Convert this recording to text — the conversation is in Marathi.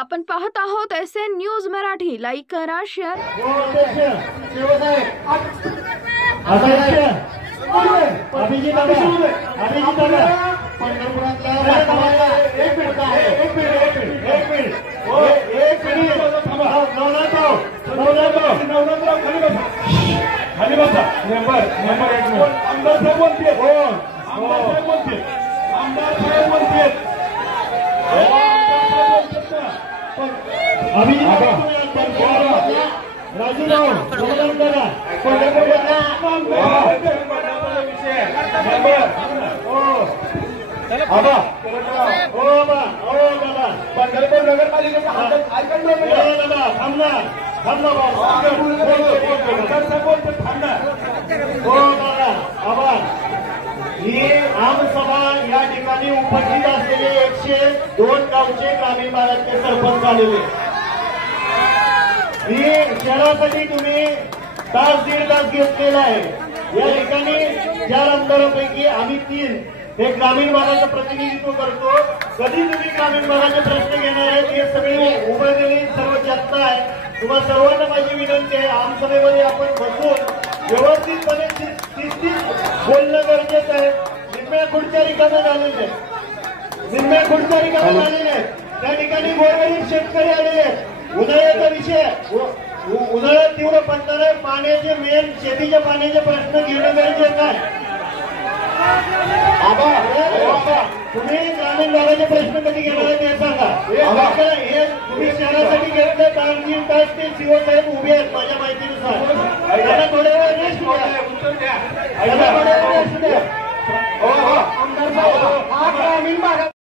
आपण पाहत आहोत SN न्यूज मराठी. लाईक करा, शेअर. आमसभा या ठिकाणी उपस्थित असलेले 102 गावचे ग्रामीण भागातले सरपंच आलेले. मी शहरासाठी तुम्ही तास दीड तास घेतलेला आहे. या ठिकाणी 4 आमदारांपैकी आम्ही 3 हे ग्रामीण भागाचं प्रतिनिधित्व करतो. कधी तुम्ही ग्रामीण भागाचे प्रश्न घेणार आहेत हे सगळे उभे सर्व जनता आहे. तुम्हाला सर्वांना माझी विनंती आहे, आमसभेमध्ये आपण बसून व्यवस्थितपणे शिस्तीत बोलणं गरजेचं आहे. निम्म्या खुर्च्या रिकाम्या झालेल्या आहेत, निम्म्या खुर्च्या रिकाम्या झालेल्या आहेत. त्या ठिकाणी गोरगरीब शेतकरी आलेले आहेत. उन्हाळ्याचा विषय, उन्हाळ्यात तीव्र पडणारे पाण्याचे मेन शेतीच्या पाण्याचे प्रश्न घेणं गरजेचं आहे. तुम्ही ग्रामीण भागाचे प्रश्न कधी घेणार आहे ते सांगा. हे तुम्ही शहरासाठी घेतलं 3 तास ते सीओ साहेब उभे आहेत माझ्या माहितीनुसार. त्यांना थोड्या वेळ रेस्ट द्या, थोड्या वेळ रेस्ट द्या. ग्रामीण भागात